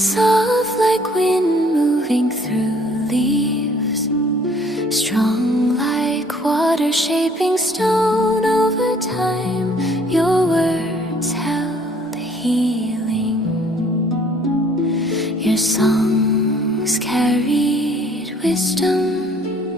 soft like wind moving through leaves, strong like water shaping stone over time. Your words held healing, your songs carried wisdom,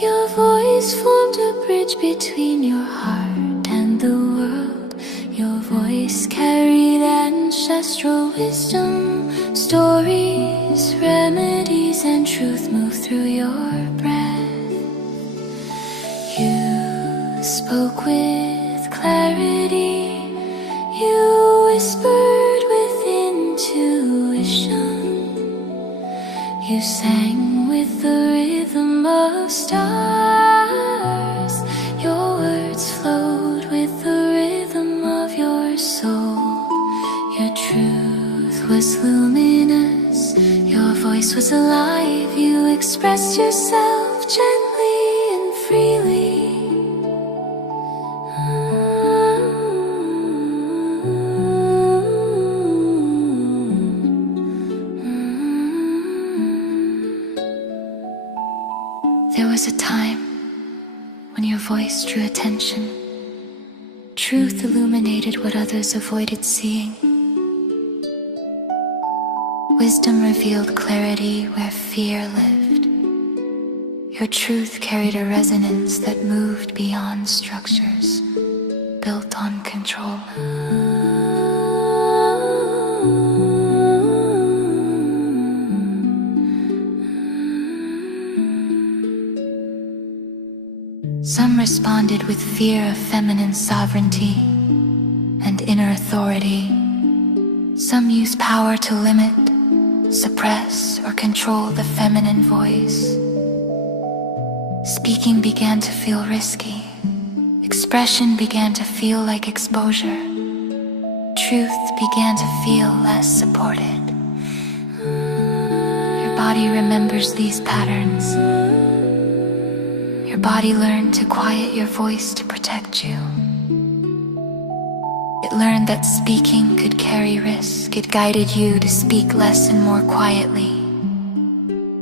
your voice formed a bridge between your heart and the world. Your voice carried ancestral wisdom, stories, remedies, and truth move through your breath. You spoke with clarity, you whispered with intuition, you sang with the rhythm of stars. Your words flowed with the rhythm of your soul. Your truth was luminous, your voice was alive. You expressed yourself gently and freely. There was a time when your voice drew attention. Truth illuminated what others avoided seeing. Wisdom revealed clarity where fear lived. Your truth carried a resonance that moved beyond structures built on control. Some responded with fear of feminine sovereignty and inner authority. Some used power to limit, suppress, or control the feminine voice. Speaking began to feel risky. Expression began to feel like exposure. Truth began to feel less supported. Your body remembers these patterns. Your body learned to quiet your voice to protect you. It learned that speaking could carry risk. It guided you to speak less and more quietly,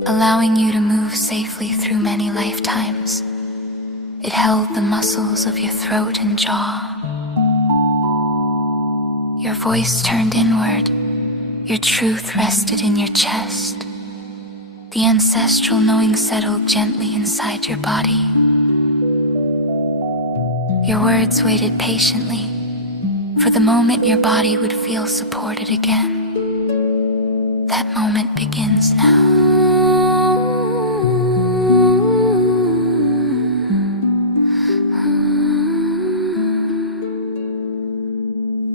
allowing you to move safely through many lifetimes. It held the muscles of your throat and jaw. Your voice turned inward. Your truth rested in your chest. The ancestral knowing settled gently inside your body. Your words waited patiently for the moment your body would feel supported again. That moment begins now.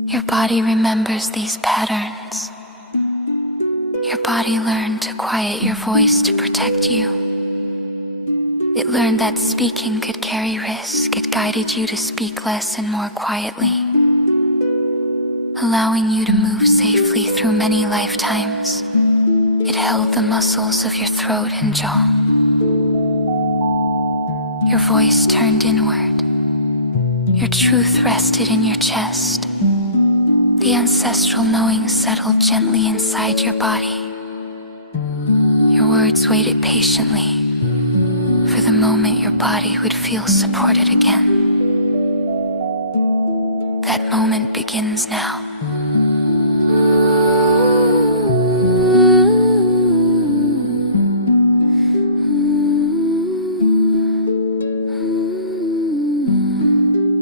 Your body remembers these patterns. Your body learned to quiet your voice to protect you. It learned that speaking could carry risk. It guided you to speak less and more quietly, allowing you to move safely through many lifetimes. It held the muscles of your throat and jaw. Your voice turned inward. Your truth rested in your chest. The ancestral knowing settled gently inside your body. Your words waited patiently for the moment your body would feel supported again. That moment begins now.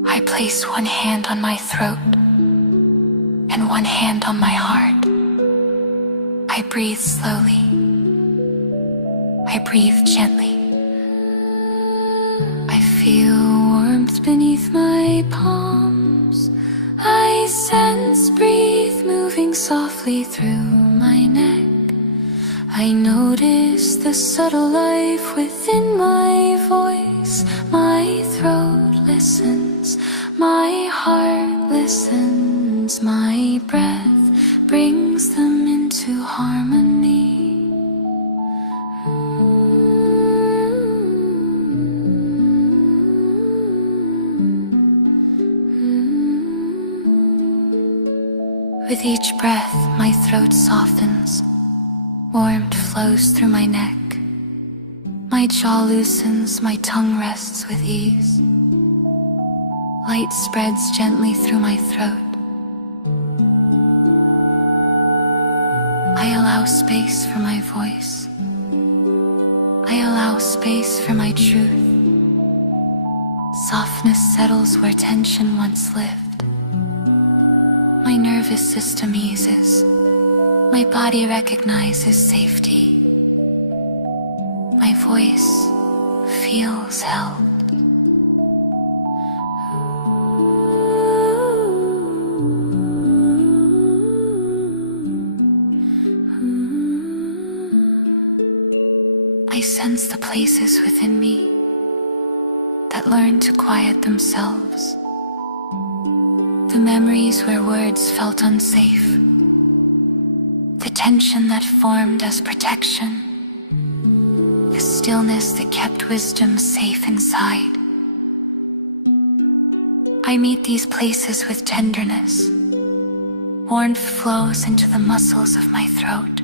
I place one hand on my throat and one hand on my heart. I breathe slowly. I breathe gently. I feel warmth beneath my palms. I sense breath moving softly through my neck. I notice the subtle life within my voice. My throat listens, my heart listens, my breath brings them into harmony. With each breath, my throat softens. Warmth flows through my neck. My jaw loosens, my tongue rests with ease. Light spreads gently through my throat. I allow space for my voice. I allow space for my truth. Softness settles where tension once lived. My nervous system eases. My body recognizes safety. My voice feels held. I sense the places within me that learn to quiet themselves. The memories where words felt unsafe. The tension that formed as protection. The stillness that kept wisdom safe inside. I meet these places with tenderness. Warmth flows into the muscles of my throat.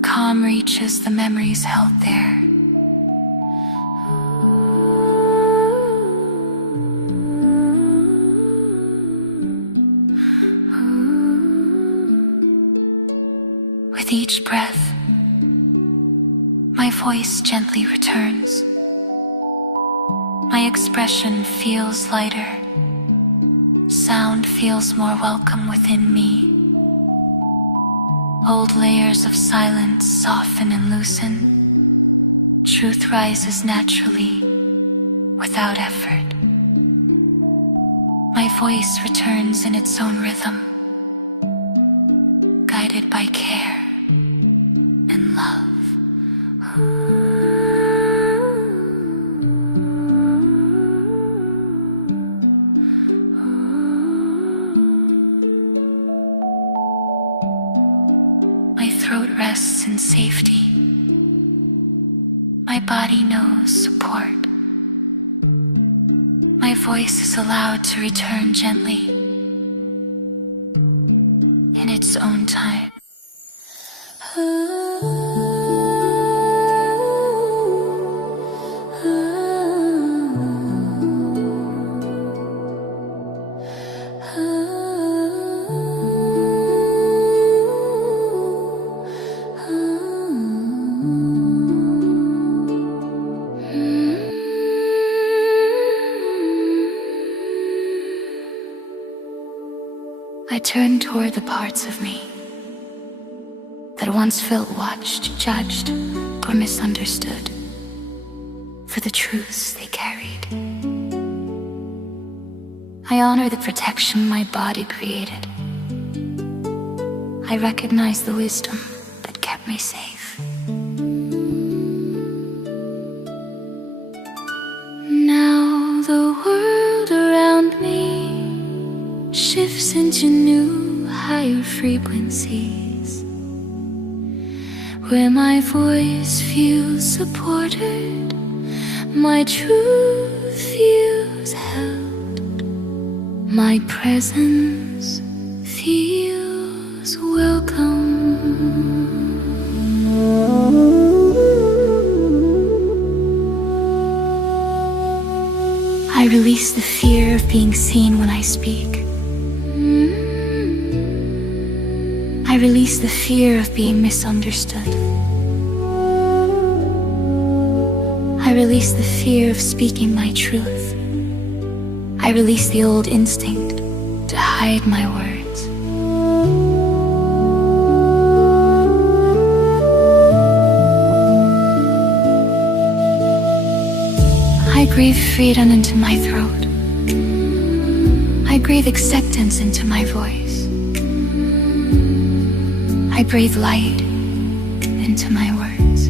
Calm reaches the memories held there. With each breath, my voice gently returns. My expression feels lighter. Sound feels more welcome within me. Old layers of silence soften and loosen. Truth rises naturally, without effort. My voice returns in its own rhythm, guided by care and love. My throat rests in safety. My body knows support. My voice is allowed to return gently in its own time. I turn toward the parts of me that once felt watched, judged, or misunderstood for the truths they carried. I honor the protection my body created. I recognize the wisdom that kept me safe. Now the world around me shifts into new, higher frequencies, where my voice feels supported, my truth feels held, my presence feels welcome. I release the fear of being seen when I speak. I release the fear of being misunderstood. I release the fear of speaking my truth. I release the old instinct to hide my words. I breathe freedom into my throat. I breathe acceptance into my voice. I breathe light into my words.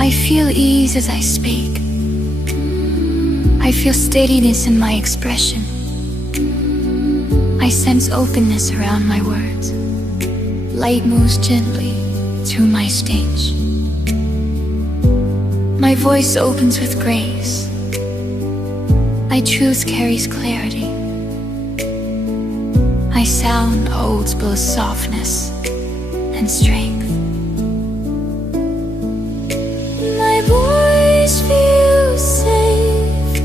I feel ease as I speak. I feel steadiness in my expression. I sense openness around my words. Light moves gently through my speech. My voice opens with grace. My truth carries clarity. My sound holds both softness and strength. My voice feels safe.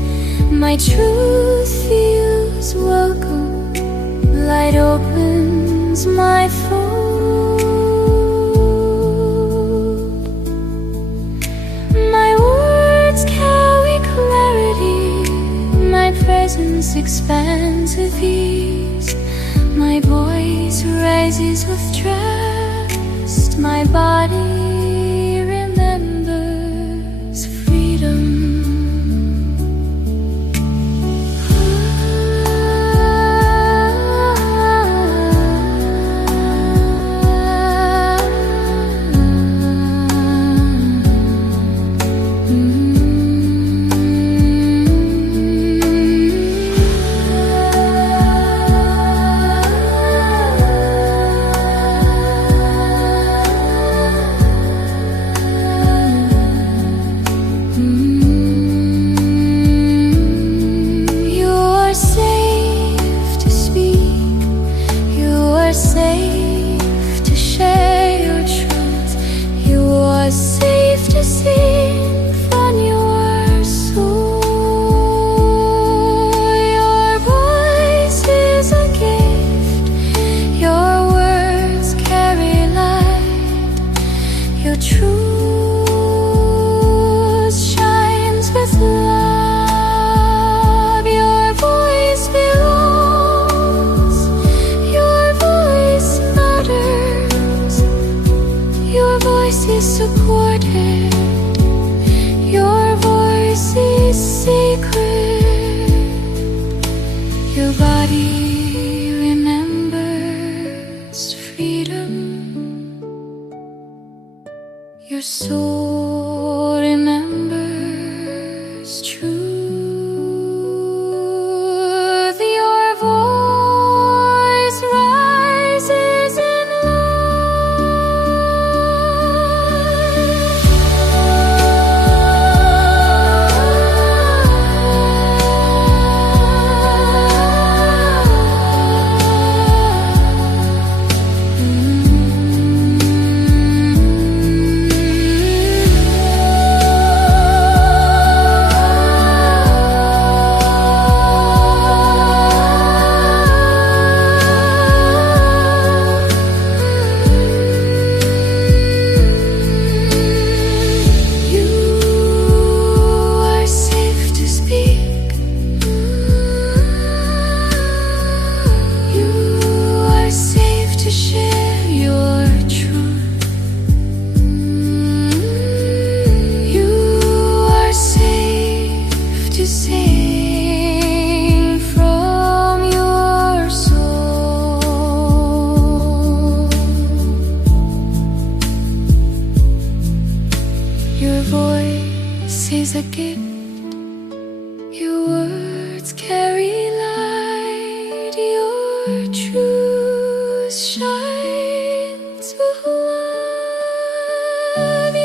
My truth feels welcome. Light opens my fold. My words carry clarity. My presence expands with ease. My voice rises with trust. My body remembers freedom. Safe to share your truth. You are safe to sing from your soul. Your voice is a gift. Your words carry light. Your truth shines with love. Your voice belongs. Your voice is supported. Your voice is sacred. Your body remembers freedom. Your soul remembers truth. Your voice rises in sing from your soul. Your voice is a gift. Your words carry light. Your truth shines with love.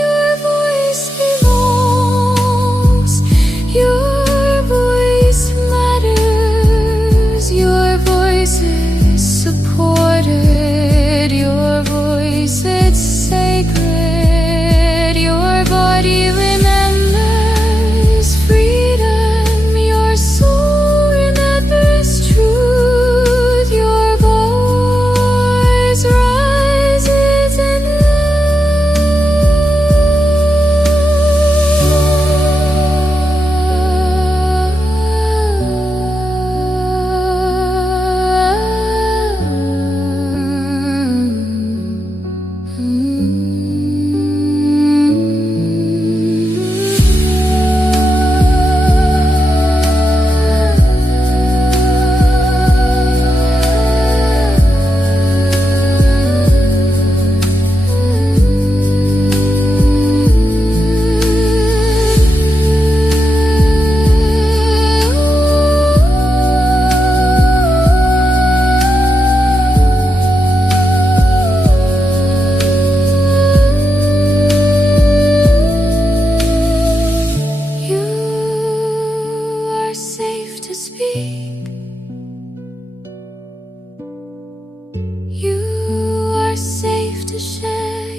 Your voice belongs. Your voice matters. Your voice is supported. Your voice is sacred. Your body remembers speak. You are safe to share